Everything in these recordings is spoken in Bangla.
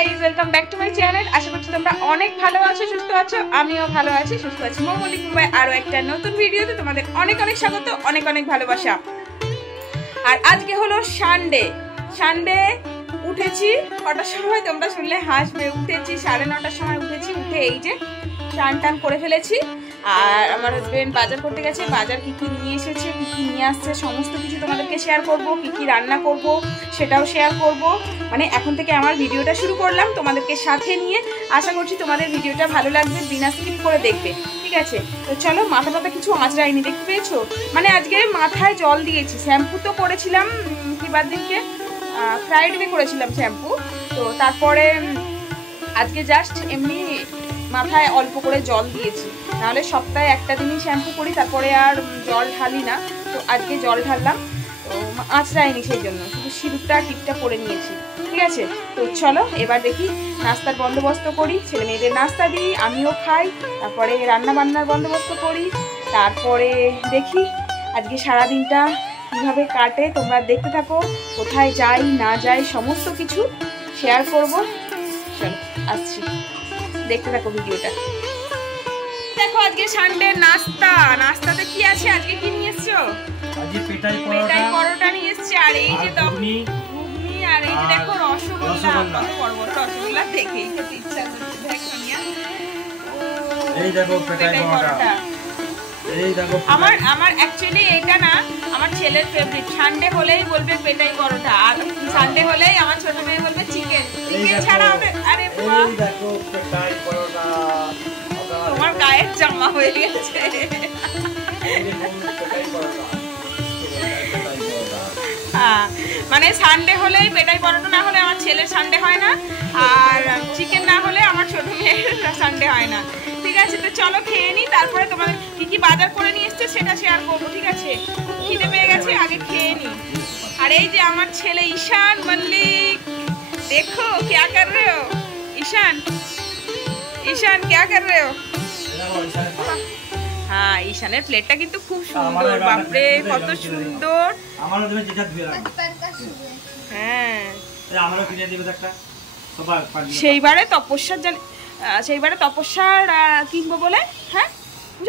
Guys, welcome back to my channel. আশা করছি তোমরা অনেক ভালো আছো, সুস্থ আছো। আমিও ভালো আছি, সুস্থ আছি। মৌলিক মুম্বাই আরো একটা নতুন ভিডিওতে তোমাদের অনেক অনেক স্বাগত, অনেক অনেক ভালোবাসা। আর আজকে হলো সানডে। উঠেছি কটার সময় তোমরা শুনলে হাসবে। উঠেছি 9:30টার সময় উঠেছি। উঠে এই যে স্নান টান করে ফেলেছি। আর আমার হাজবেন্ড বাজার করতে গেছে। বাজার কি কি নিয়ে এসেছে, কি কি নিয়ে আসছে, সমস্ত কিছু তোমাদেরকে শেয়ার করব। কি কি রান্না করব সেটাও শেয়ার করব। মানে এখন থেকে আমার ভিডিওটা শুরু করলাম তোমাদেরকে সাথে নিয়ে। আশা করছি তোমাদের ভিডিওটা ভালো লাগবে, বিনা স্কিপ করে দেখবে, ঠিক আছে? তো চলো, মাথা কিছু আঁচড়াইনি, দেখতে পেয়েছো? মানে আজকে মাথায় জল দিয়েছি। শ্যাম্পু তো করেছিলাম কিবার দিনকে, ফ্রাইডে করেছিলাম শ্যাম্পু। তো তারপরে আজকে জাস্ট এমনি মাথায় অল্প করে জল দিয়েছি। নাহলে সপ্তাহে একটা দিনই শ্যাম্পু করি, তারপরে আর জল ঢালি না। তো আজকে জল ঢাললাম, তো আঁচড়াইনি, সেই জন্য শুধু সিঁদুরটা টিপটা পরে নিয়েছি, ঠিক আছে? তো চলো এবার দেখি নাস্তার বন্দোবস্ত করি, ছেলে মেয়েদের নাস্তা দিই, আমিও খাই, তারপরে রান্না বান্নার বন্দোবস্ত করি, তারপরে দেখি আজকে সারাদিনটা কীভাবে কাটে। তোমরা দেখতে থাকো, কোথায় যাই না যাই সমস্ত কিছু শেয়ার করব। চলো আসছি, দেখতে থাকো ভিডিওটা। দেখো আজকে সানডে নাস্তাতে কি আছে? আজকে কি নিয়ে এসছো? আজকে পেটাই পরোটা নিয়ে এসছি। আর এই যে ঘুগনি, আর এই যে দেখো রসগোল্লা, বড় বড় রসগোল্লা, দেখেই খেতে ইচ্ছা করছে। দেখ সোনিয়া, এই দেখো পেটাই পরোটা। এই দেখো আমার অ্যাকচুয়ালি এটা না, আমার ছেলের ফেভারিট। সানডে হলেই বলবে পেটাই পরোটা, আর সানডে হলেই আমার ছোট মেয়ে বলবে চিকেন ছাড়া হবে। আরে বাহ, এই দেখো পেটাই পরোটা। তোমার গায়ের জামা হয়ে গেছে। হ্যাঁ, মানে সানডে হলেই পেটাই পরোটা, না হলে আমার ছেলের সানডে হয় না, আর চিকেন না হলে আমার ছোট মেয়ের সানডে হয় না, ঠিক আছে? তো চলো খেয়ে নিই, তারপরে তোমাদের কি কি বাজার করে নিয়ে এসছে সেটা শেয়ার করবো, ঠিক আছে? খিদে পেয়ে গেছে, আগে খেয়ে নিই। আর এই যে আমার ছেলে ঈশান মল্লিক, দেখো क्या कर रहे हो? ঈশান क्या कर रहे हो? হ্যাঁ, ঈশানের প্লেটটা কিন্তু খুব সুন্দর, বাপরে কত সুন্দর। আমারও তুমি যেটা ধুয়ে রাখো। হ্যাঁ, আমারও কিনে দিবে একটা। সেইবারে তপস্যার কিনবো বলে, হ্যাঁ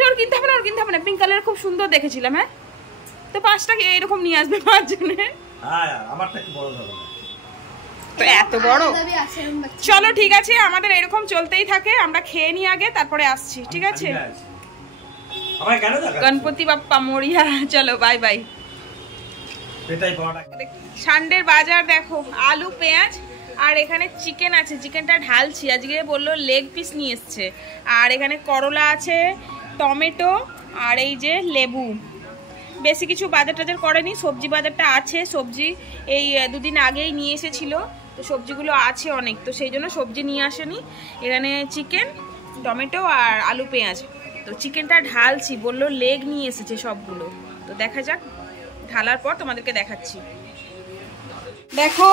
ওর কিনতে হবে না, পিঙ্ক কালার খুব সুন্দর দেখেছিলাম। হ্যাঁ, তো 5টা এরকম নিয়ে আসবে 5 জনে। হ্যাঁ, আমারটা একটু বড় হবে তো এত বড়। চলো ঠিক আছে, আমাদের এরকম চলতেই থাকে, আমরা খেয়ে নিই আগে, তারপরে আসছি, ঠিক আছে? গণপতি বাপ্পা মরিয়া। চলো বাই বাই। সানডের বাজার দেখো, আলু পেঁয়াজ আর এখানে চিকেন আছে, চিকেনটা ঢালছি। আজকে বললো লেগ পিস নিয়ে এসছে। আর এখানে করলা আছে, টমেটো, আর এই যে লেবু। বেশি কিছু বাজার টাজার করেনি, সবজি বাজারটা আছে। সবজি এই 2 দিন আগেই নিয়ে এসেছিলো, তো সবজিগুলো আছে অনেক, তো সেই জন্য সবজি নিয়ে আসেনি। এখানে চিকেন, টমেটো আর আলু পেঁয়াজ। তো চিকেনটা ঢালছি, বললো লেগ নিয়ে এসেছে সবগুলো। তো দেখা যাক, ঢালার পর তোমাদেরকে দেখাচ্ছি। দেখো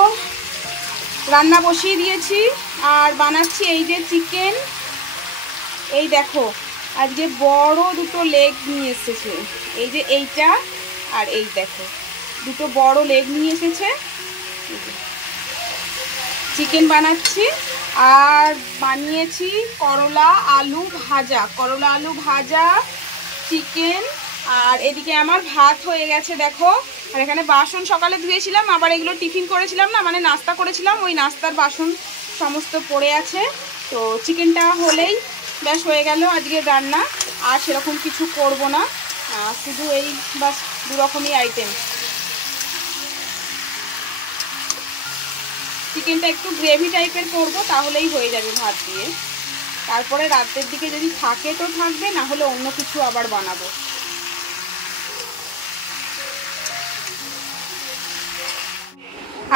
রান্না বসিয়ে দিয়েছি আর বানাচ্ছি এই যে চিকেন। এই দেখো আজকে বড় 2টো লেগ নিয়ে এসেছে, এই যে এইটা আর এই দেখো 2টো বড় লেগ নিয়ে এসেছে। চিকেন বানাচ্ছি আর বানিয়েছি করলা আলু ভাজা, চিকেন। আর এদিকে আমার ভাত হয়ে গেছে দেখো। আর এখানে বাসন সকালে ধুয়েছিলাম, আবার এগুলো টিফিন করেছিলাম না, মানে নাস্তা করেছিলাম, ওই নাস্তার বাসন সমস্ত পড়ে আছে। তো চিকেনটা হলেই ব্যাস হয়ে গেল আজকে রান্না। আর সেরকম কিছু করব না, শুধু এই বাস 2 রকমই আইটেম। চিকেনটা একটু গ্রেভি টাইপের করব, তাহলেই হয়ে যাবে ভাত দিয়ে। তারপরে রাতের দিকে যদি থাকে তো থাকবে, না হলে অন্য কিছু আবার বানাবো।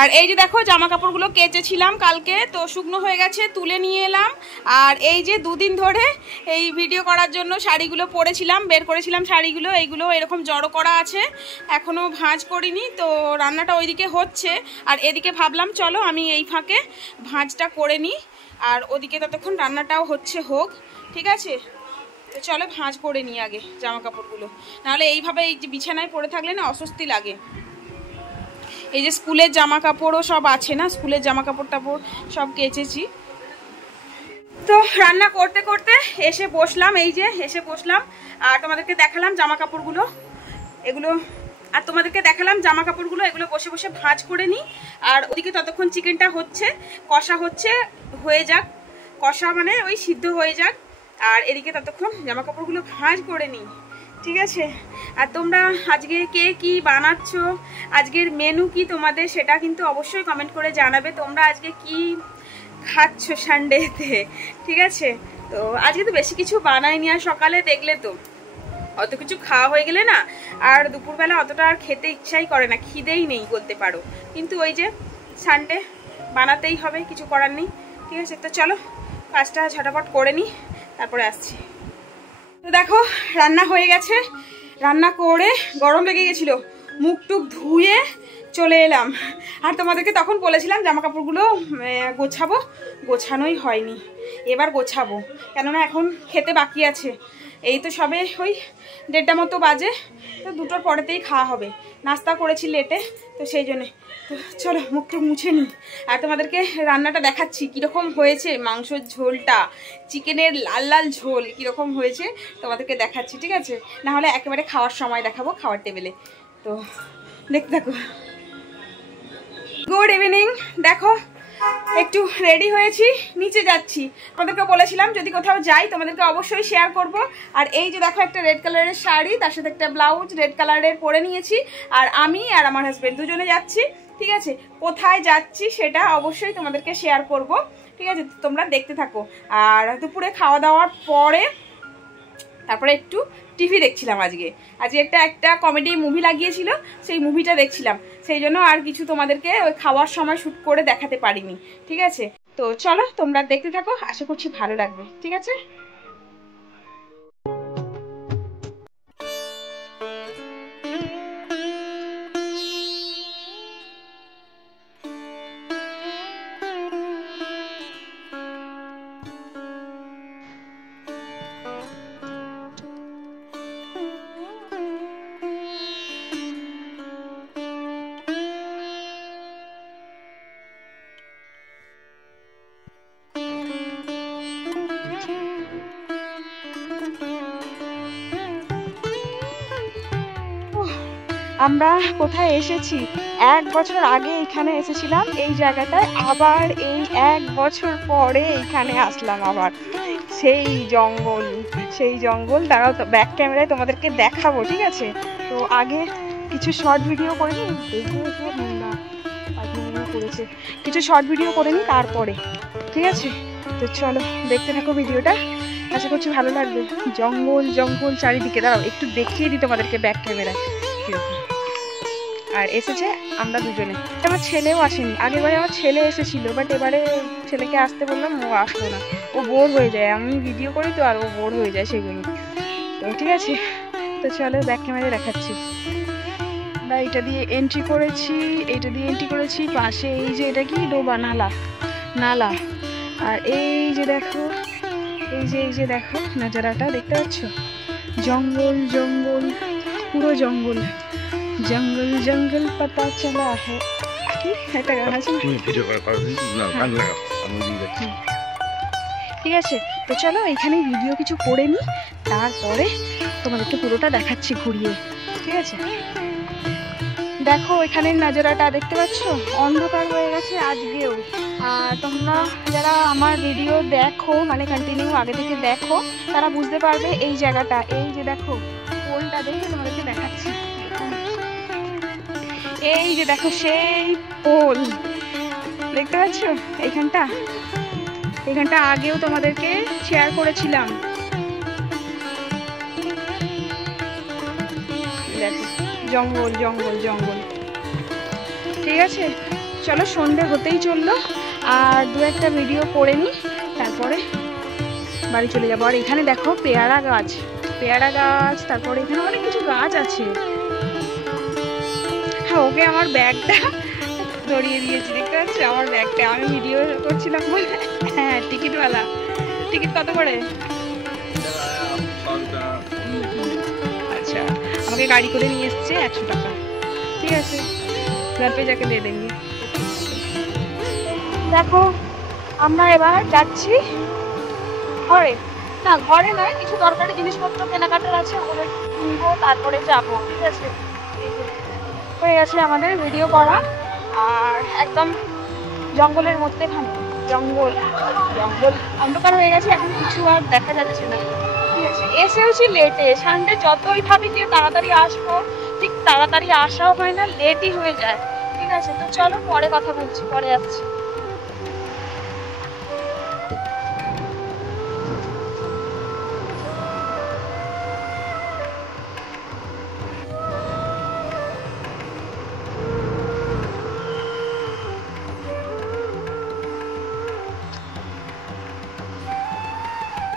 আর এই যে দেখো জামা কাপড়গুলো কেচেছিলাম কালকে, তো শুকনো হয়ে গেছে, তুলে নিয়ে এলাম। আর এই যে 2 দিন ধরে এই ভিডিও করার জন্য শাড়িগুলো পরেছিলাম, বের করেছিলাম শাড়িগুলো, এইগুলো এরকম জড়ো করা আছে, এখনও ভাঁজ করিনি। তো রান্নাটা ওইদিকে হচ্ছে, আর এদিকে ভাবলাম চলো আমি এই ফাঁকে ভাঁজটা করে নিই, আর ওদিকে ততক্ষণ রান্নাটাও হোক, ঠিক আছে? তো চলো ভাঁজ করে নিই আগে জামা কাপড়গুলো, নাহলে এইভাবে এই যে বিছানায় পড়ে থাকলে না অস্বস্তি লাগে। এই যে স্কুলের জামা কাপড়ও সব আছে না, স্কুলের জামা কাপড় টাপড় সব কেচেছি। তো রান্না করতে করতে এসে বসলাম, এই যে এসে বসলাম আর তোমাদেরকে দেখালাম জামা কাপড়গুলো, এগুলো আর তোমাদেরকে দেখালাম জামা কাপড়গুলো, এগুলো বসে বসে ভাঁজ করে নিই। আর ওদিকে ততক্ষণ চিকেনটা হচ্ছে, কষা হচ্ছে, হয়ে যাক, কষা মানে ওই সিদ্ধ হয়ে যাক, আর এদিকে ততক্ষণ জামা কাপড়গুলো ভাঁজ করে নিই, ঠিক আছে। আর তোমরা আজকে কে কি বানাচ্ছ, আজকের মেনু কি তোমাদের, সেটা কিন্তু অবশ্যই কমেন্ট করে জানাবে। তোমরা আজকে কি খাচ্ছ সানডেতে, ঠিক আছে। তো আজকে তো বেশি কিছু বানাইনি, আর সকালে দেখলে তো অত কিছু খাওয়া হয়ে গেলে না আর দুপুরবেলা অতটা আর খেতে ইচ্ছাই করে না, খিদেই নেই বলতে পারো। কিন্তু ওই যে সানডে বানাতেই হবে, কিছু করার নেই, ঠিক আছে। তো চলো কাজটা ঝটাপট করে নিই, তারপরে আসছি। তো দেখো রান্না হয়ে গেছে, রান্না করে গরম লেগে গেছিলো, মুখ টুক ধুয়ে চলে এলাম। আর তোমাদেরকে তখন বলেছিলাম জামা কাপড়গুলো গোছাবো, গোছানোই হয়নি, এবার গোছাবো, কেননা এখন খেতে বাকি আছে। এই তো সবে ওই 1:30 মতো বাজে, তো 2টোর পরেতেই খাওয়া হবে, নাস্তা করেছি লেটে, তো সেই জন্যে। তো চলো মুখটুক মুছে নিই আর তোমাদেরকে রান্নাটা দেখাচ্ছি কীরকম হয়েছে। মাংসর ঝোলটা, চিকেনের লাল লাল ঝোল কীরকম হয়েছে তোমাদেরকে দেখাচ্ছি, ঠিক আছে। নাহলে একেবারে খাওয়ার সময় দেখাবো, খাওয়ার টেবিলে। তো দেখতে থাকো। Good evening. দেখো একটু রেডি হয়েছি, নিচে যাচ্ছি। তোমাদেরকে বলেছিলাম যদি কোথাও যাই তোমাদেরকে অবশ্যই শেয়ার করব। আর এই যে দেখো একটা রেড কালারের শাড়ি, তার সাথে একটা ব্লাউজ রেড কালারের পরে নিয়েছি। আর আমি আর আমার হাজবেন্ড দুজনে যাচ্ছি, ঠিক আছে। কোথায় যাচ্ছি সেটা অবশ্যই তোমাদেরকে শেয়ার করব, ঠিক আছে। তোমরা দেখতে থাকো। আর দুপুরে খাওয়া দাওয়ার পরে তারপরে একটু টিভি দেখছিলাম। আজকে একটা কমেডি মুভি লাগিয়েছিল, সেই মুভিটা দেখছিলাম, সেই জন্য আর কিছু তোমাদেরকে ওই খাওয়ার সময় শ্যুট করে দেখাতে পারিনি, ঠিক আছে। তো চলো তোমরা দেখতে থাকো, আশা করছি ভালো লাগবে, ঠিক আছে। আমরা কোথায় এসেছি, 1 বছর আগে এখানে এসেছিলাম এই জায়গাটায়, আবার এই 1 বছর পরে এইখানে আসলাম আবার। সেই জঙ্গল দাঁড়াও, ব্যাক ক্যামেরায় তোমাদেরকে দেখাবো, ঠিক আছে। তো আগে কিছু শর্ট ভিডিও করে নিই, করেছে কিছু শর্ট ভিডিও করে নিই তারপরে, ঠিক আছে। তো চলো দেখতে থাকো ভিডিওটা, আশা করছি ভালো লাগবে। জঙ্গল চারিদিকে, দাঁড়াও একটু দেখিয়ে দিই তোমাদেরকে ব্যাক ক্যামেরায় কিরকম। আর এসেছে আমরা দুজনে, আমার ছেলেও আসেনি। আগেরবারে আমার ছেলে এসেছিল, বাট এবারে ছেলেকে আসতে বললাম, ও আসলো না, ও বোর হয়ে যায়। আমি ভিডিও করি তো, আর ও বোর হয়ে যায় সেগুলো। তো ঠিক আছে, তো চলো ব্যাক ক্যামেরায় দেখাচ্ছি। আমরা এটা দিয়ে এন্ট্রি করেছি, পাশে এই যে এটা কি ডোবা নালা। আর এই যে দেখো নাজারাটা দেখতে পাচ্ছ, জঙ্গল পুরো জঙ্গল पता चला है কি একটা গান আছে না, ঠিক আছে। তো চলো এখানে ভিডিও কিছু করে নিই, তারপরে তোমাদেরকে পুরোটা দেখাচ্ছি ঘুরিয়ে, ঠিক আছে। দেখো এখানের নাজারাটা দেখতে পাচ্ছ, অন্ধকার হয়ে গেছে আজকেও। আর তোমরা যারা আমার ভিডিও দেখো, মানে কন্টিনিউ আগে থেকে দেখো, তারা বুঝতে পারবে এই জায়গাটা। এই যে দেখো পোলটা, দেখে তোমাদেরকে দেখাচ্ছি। এই যে দেখো সেই পোল দেখতে পাচ্ছ, এইখানটা আগেও তোমাদেরকে শেয়ার করেছিলাম। দেখো জঙ্গল, ঠিক আছে। চলো সন্ধে হতেই চললো, আর 2-1টা ভিডিও করে নিই, তারপরে বাড়ি চলে যাবো। আর এখানে দেখো পেয়ারা গাছ, তারপরে এখানে অনেক কিছু গাছ আছে। ওকে আমার ব্যাগটা ধরিয়ে দিয়েছি, দেখতে পাচ্ছি আমার ব্যাগটা, আমি ভিডিও করছিলাম বলে। হ্যাঁ টিকিটওয়ালা, টিকিট কত করে? আচ্ছা, আমাকে গাড়ি করে নিয়ে এসছে 100 টাকা, ঠিক আছে। घर पे जाके दे देंगे। দেখো আমরা এবার যাচ্ছি ঘরে, না ঘরে নয়, কিছু দরকারি জিনিসপত্র কেনাকাটার আছে, ওগুলো কিনবো তারপরে যাবো। ঠিক আছে, হয়ে গেছে আমাদের ভিডিও করা। আর একদম জঙ্গলের মধ্যেখানে, জঙ্গল জঙ্গল অন্ধকার হয়ে গেছে, এখন কিছু আর দেখা যাচ্ছে না। ঠিক আছে, এসেওছি লেটে। সানডে যতই ভাবি যে তাড়াতাড়ি আসবো, ঠিক তাড়াতাড়ি আসাও হয় না, লেটই হয়ে যায়। ঠিক আছে, তো চলো পরে কথা বলছি, পরে যাচ্ছি।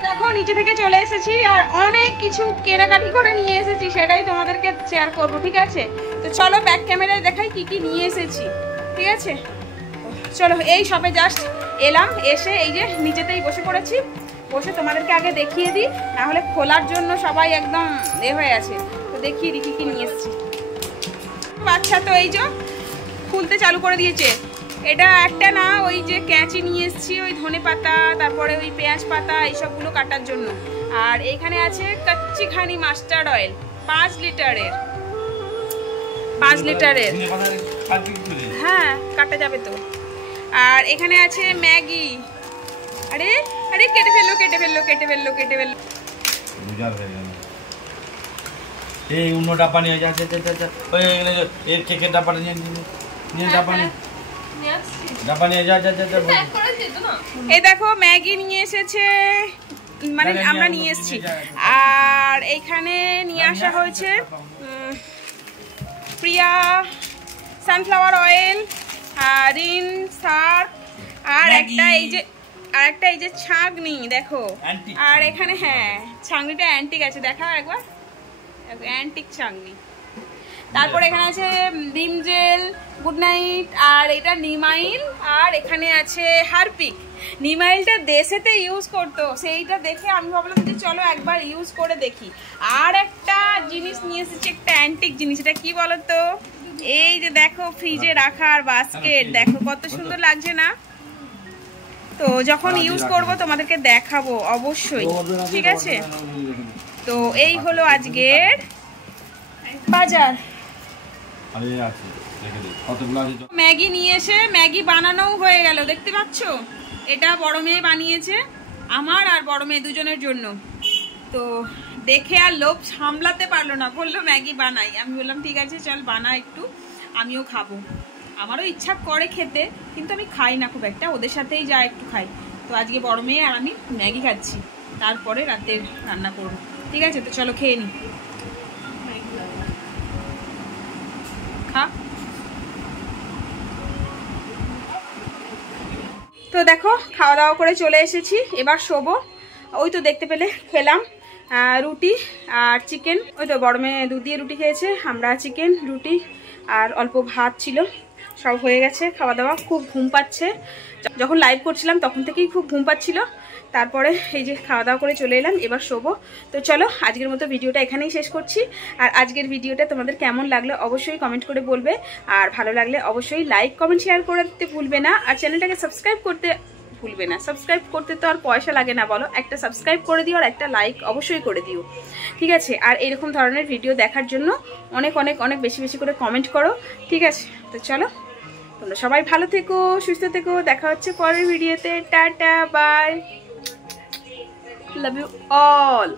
দেখো নিচে থেকে চলে এসেছি আর অনেক কিছু কেনাকাটি করে নিয়ে এসেছি, সেটাই তোমাদেরকে শেয়ার করব। ঠিক আছে, তো চলো ব্যাক ক্যামেরায় দেখাই কি কি নিয়ে এসেছি। ঠিক আছে, চলো। এই সবে জাস্ট এলাম, এসে এই যে নিচেতেই বসে পড়েছি। বসে তোমাদেরকে আগে দেখিয়ে দিই, না হলে খোলার জন্য সবাই একদম হয়ে আছে। তো দেখিয়ে দিই কি কি নিয়ে এসেছি। বাচ্চা তো এই যে খুলতে চালু করে দিয়েছে। এটা একটা না, ওই যে ক্যাঁচি নিয়ে এসেছি, ওই ধনে পাতা, তারপরে ওই পেঁয়াজ পাতা, এইসবগুলো কাটার জন্য। আর এখানে আছে কচ্চি ঘানি মাস্টার্ড অয়েল 5 লিটারের, 5 লিটারের। হ্যাঁ, কাটা যাবে তো। আর এখানে আছে ম্যাগি। আরে আরে কেটে ফেললো কেটে ফেললো কেটে ফেললো কেটে ফেললো। এই অন্য ডাব্বা নিয়ে যাচ্ছে, ওই এর কেকের ডাব্বাটা নিয়ে ডাব্বা নিয়ে ডাব্বা নিয়ে যা। এই দেখো ম্যাগি নিয়ে এসেছে, মানে আমরা নিয়ে এসেছি। আর এইখানে নিয়ে আসা হয়েছে প্রিয়া সানফ্লাওয়ার অয়েল, রিন সার্ফ, আর একটা এই যে ছাঁকনি দেখো। আর এখানে হ্যাঁ ছাঁকনিটা অ্যান্টিক আছে, দেখা একবার, অ্যান্টিক ছাঁকনি। তারপর এখানে আছে ভিম জেল, গুড নাইট, আর এটা নিমাইল। আর এখানে আছে হারপিক। নিমাইলটা দেশেতে ইউজ করতো, সেইটা দেখে আমি ভাবলাম যে চলো একবার ইউজ করে দেখি। আর একটা জিনিস নিয়ে এসেছি, একটা অ্যান্টিক জিনিস। এটা কি বলতো, এই যে দেখো ফ্রিজে রাখার বাস্কেট, দেখো কত সুন্দর লাগছে না? তো যখন ইউজ করব তোমাদেরকে দেখাবো অবশ্যই। ঠিক আছে, তো এই হলো আজকের বাজার। ম্যাগি নিয়ে এসে ম্যাগি বানানোও হয়ে গেল, দেখতে পাচ্ছ? এটা বড় মেয়ে বানিয়েছে, আমার আর বড় মেয়ে দুজনের জন্য। তো দেখে আর লোভ সামলাতে পারলো না, বললো ম্যাগি বানাই। আমি বললাম ঠিক আছে চল বানা একটু, আমিও খাবো। আমারও ইচ্ছা করে খেতে, কিন্তু আমি খাই না খুব একটা, ওদের সাথেই যা একটু খাই। তো আজকে বড় মেয়ে আর আমি ম্যাগি খাচ্ছি, তারপরে রাতের রান্না করবো। ঠিক আছে, তো চলো খেয়ে নি। তো দেখো খাওয়া দাওয়া করে চলে এসেছি, এবার শোবো। ওই তো দেখতে পেলে খেলাম রুটি আর চিকেন। ওই তো বড় মেয়ে দুধ দিয়ে রুটি খেয়েছে, আমরা চিকেন, রুটি আর অল্প ভাত ছিল, সব হয়ে গেছে খাওয়া দাওয়া। খুব ঘুম পাচ্ছে, যখন লাইভ করছিলাম তখন থেকেই খুব ঘুম পাচ্ছিল। তারপরে এই যে খাওয়া দাওয়া করে চলে এলাম, এবার শোবো। তো চলো আজকের মতো ভিডিওটা এখানেই শেষ করছি। আর আজকের ভিডিওটা তোমাদের কেমন লাগলো অবশ্যই কমেন্ট করে বলবে, আর ভালো লাগলে অবশ্যই লাইক কমেন্ট শেয়ার করতে ভুলবে না, আর চ্যানেলটাকে সাবস্ক্রাইব করতে ভুলবে না। সাবস্ক্রাইব করতে তো আর পয়সা লাগে না বলো, একটা সাবস্ক্রাইব করে দিও আর একটা লাইক অবশ্যই করে দিও। ঠিক আছে, আর এরকম ধরনের ভিডিও দেখার জন্য অনেক অনেক অনেক বেশি বেশি করে কমেন্ট করো। ঠিক আছে, তো চলো তোমরা সবাই ভালো থেকো, সুস্থ থেকো, দেখা হচ্ছে পরের ভিডিওতে। Tata, bye, love you all.